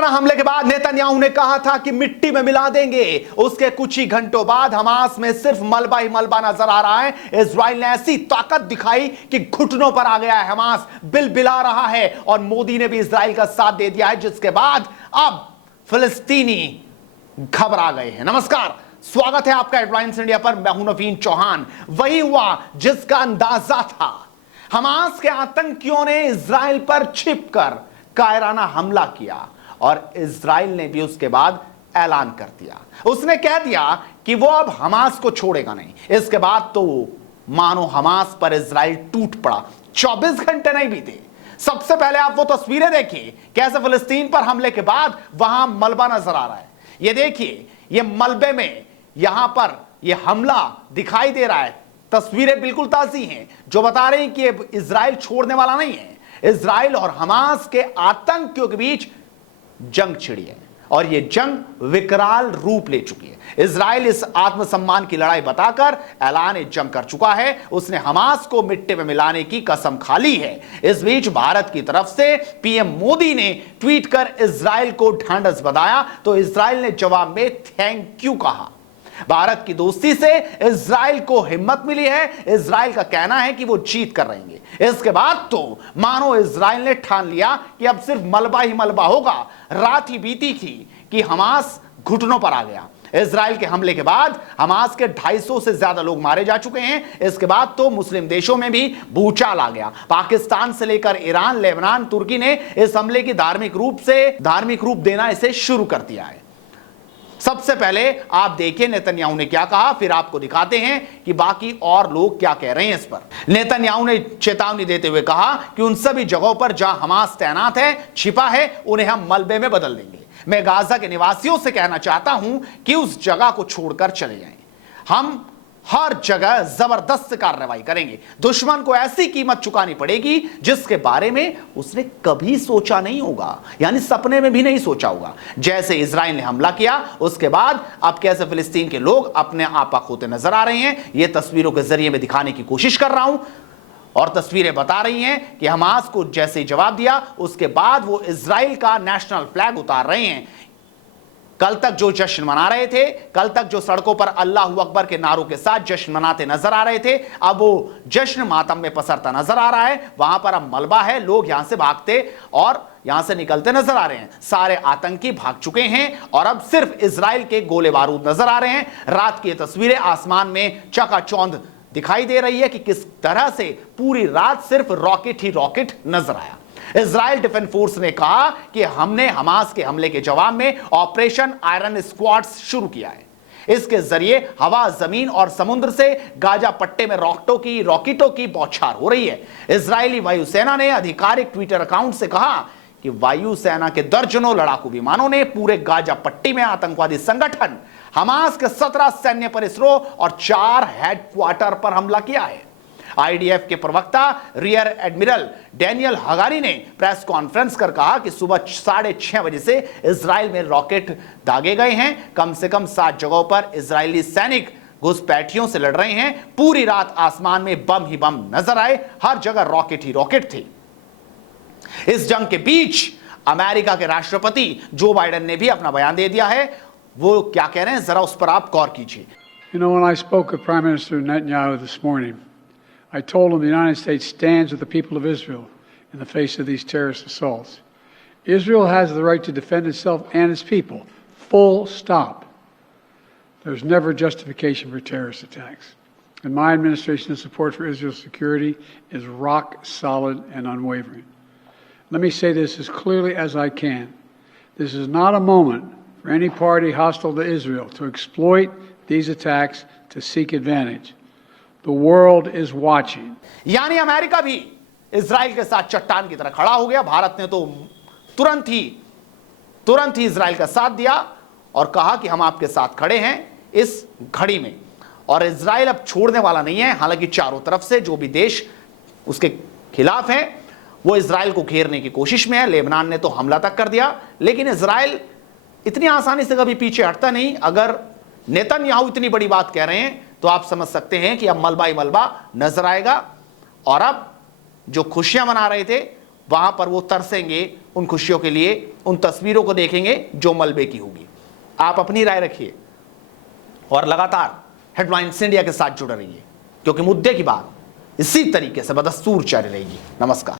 कायराना हमले के बाद नेतन्याहू ने कहा था कि मिट्टी में मिला देंगे। उसके कुछ ही घंटों बाद हमास में सिर्फ मलबा ही मलबा नजर आ रहा है। इजराइल ने ऐसी ताकत दिखाई कि घुटनों पर आ गया है। हमास बिलबिला रहा है और मोदी ने भी इजराइल का साथ दे दिया है, जिसके बाद अब फिलिस्तीनी घबरा गए हैं। नमस्कार, स्वागत है आपका हेडलाइंस इंडिया पर। मैं हूं नवीन चौहान। वही हुआ जिसका अंदाजा था। हमास के आतंकियों ने इजराइल पर छिपकर कायराना हमला किया और इजराइल ने भी उसके बाद ऐलान कर दिया। उसने कह दिया कि वो अब हमास को छोड़ेगा नहीं। इसके बाद तो मानो हमास पर इजराइल टूट पड़ा। 24 घंटे नहीं बीते। सबसे पहले आप वो तस्वीरें देखिए कैसे फिलिस्तीन पर हमले के बाद वहां मलबा नजर आ रहा है। ये देखिए, ये मलबे में यहां पर ये हमला दिखाई दे रहा है। तस्वीरें बिल्कुल ताजी हैं जो बता रही हैं कि इजराइल छोड़ने वाला नहीं है। इजराइल और हमास के आतंकियों के बीच जंग छिड़ी है और यह जंग विकराल रूप ले चुकी है। इजराइल इस आत्मसम्मान की लड़ाई बताकर ऐलान जंग कर चुका है। उसने हमास को मिट्टी में मिलाने की कसम खा ली है। इस बीच भारत की तरफ से पीएम मोदी ने ट्वीट कर इजराइल को ढांढस बंधाया तो इजराइल ने जवाब में थैंक यू कहा। भारत की दोस्ती से इजराइल को हिम्मत मिली है। इजराइल का कहना है कि वो जीत कर रहेंगे। इसके बाद तो मानो इजराइल ने ठान लिया कि अब सिर्फ मलबा ही मलबा होगा। रात ही बीती थी कि हमास घुटनों पर आ गया। इजराइल के हमले के बाद हमास के 250 से ज्यादा लोग मारे जा चुके हैं। इसके बाद तो मुस्लिम देशों में भी भूचाल आ गया। पाकिस्तान से लेकर ईरान, लेबनान, तुर्की ने इस हमले की धार्मिक रूप देना इसे शुरू कर दिया है। सबसे पहले आप देखिए नेतन्याहू ने क्या कहा, फिर आपको दिखाते हैं कि बाकी और लोग क्या कह रहे हैं इस पर। नेतन्याहू ने चेतावनी देते हुए कहा कि उन सभी जगहों पर जहां हमास तैनात है, छिपा है, उन्हें हम मलबे में बदल देंगे। मैं गाजा के निवासियों से कहना चाहता हूं कि उस जगह को छोड़कर चले जाएं। हम हर जगह जबरदस्त कार्रवाई करेंगे। दुश्मन को ऐसी कीमत चुकानी पड़ेगी जिसके बारे में उसने कभी सोचा नहीं होगा, यानी सपने में भी नहीं सोचा होगा। जैसे इजराइल ने हमला किया, उसके बाद अब कैसे फिलिस्तीन के लोग अपने आपा खोते नजर आ रहे हैं, यह तस्वीरों के जरिए मैं दिखाने की कोशिश कर रहा हूं। और तस्वीरें बता रही हैं कि हमास को जैसे ही जवाब दिया, उसके बाद वो इजराइल का नेशनल फ्लैग उतार रहे हैं। कल तक जो जश्न मना रहे थे, कल तक जो सड़कों पर अल्लाहू अकबर के नारों के साथ जश्न मनाते नजर आ रहे थे, अब वो जश्न मातम में पसरता नजर आ रहा है। वहां पर अब मलबा है, लोग यहां से भागते और यहां से निकलते नजर आ रहे हैं। सारे आतंकी भाग चुके हैं और अब सिर्फ इजराइल के गोले बारूद नजर आ रहे हैं। रात की तस्वीरें आसमान में चकाचौंध दिखाई दे रही है कि किस तरह से पूरी रात सिर्फ रॉकेट ही रॉकेट नजर आया। इजराइल डिफेंस फोर्स ने कहा कि हमने हमास के हमले के जवाब में ऑपरेशन आयरन स्क्वाड्स शुरू किया है। इसके जरिए हवा, जमीन और समुद्र से गाजा पट्टे में रॉकेटों की बौछार हो रही है। इजरायली वायुसेना ने आधिकारिक ट्विटर अकाउंट से कहा कि वायुसेना के दर्जनों लड़ाकू विमानों ने पूरे गाजा पट्टी में आतंकवादी संगठन हमास के 17 सैन्य परिसरों और 4 हेडक्वार्टर पर हमला किया है। आईडीएफ के प्रवक्ता रियर एडमिरल डैनियल हगारी ने प्रेस कॉन्फ्रेंस कर कहा कि सुबह 6:30 बजे से इजराइल में रॉकेट दागे गए हैं। कम से कम 7 जगहों पर इजरायली सैनिक घुसपैठियों से लड़ रहे हैं। पूरी रात आसमान में बम ही बम नजर आए, हर जगह रॉकेट ही रॉकेट थे। इस जंग के बीच अमेरिका के राष्ट्रपति जो बाइडेन ने भी अपना बयान दे दिया है। वो क्या कह रहे हैं, जरा उस पर आप गौर कीजिए। You know, when I spoke with Prime Minister Netanyahu this morning, I told him the United States stands with the people of Israel in the face of these terrorist assaults. Israel has the right to defend itself and its people. Full stop. There's never justification for terrorist attacks. And my administration's support for Israel's security is rock solid and unwavering. Let me say this as clearly as I can. This is not a moment for any party hostile to Israel to exploit these attacks to seek advantage. The world is watching. यानी America भी Israel के साथ चट्टान की तरह खड़ा हो गया। भारत ने तो तुरंत ही इजराइल का साथ दिया और कहा कि हम आपके साथ खड़े हैं इस घड़ी में। और इजराइल अब छोड़ने वाला नहीं है। हालांकि चारों तरफ से जो भी देश उसके खिलाफ हैं वो इजराइल को घेरने की कोशिश में है। लेबनान ने तो हमला तक कर दिया, लेकिन इजराइल इतनी आसानी से कभी पीछे हटता नहीं। अगर नेतन्याहू इतनी बड़ी बात कह रहे हैं तो आप समझ सकते हैं कि अब मलबा ही मलबा नजर आएगा और अब जो खुशियां मना रहे थे वहां पर वो तरसेंगे उन खुशियों के लिए उन तस्वीरों को देखेंगे जो मलबे की होगी। आप अपनी राय रखिए और लगातार हेडलाइंस इंडिया के साथ जुड़े रहिए, क्योंकि मुद्दे की बात इसी तरीके से बदस्तूर जारी रहेगी। नमस्कार।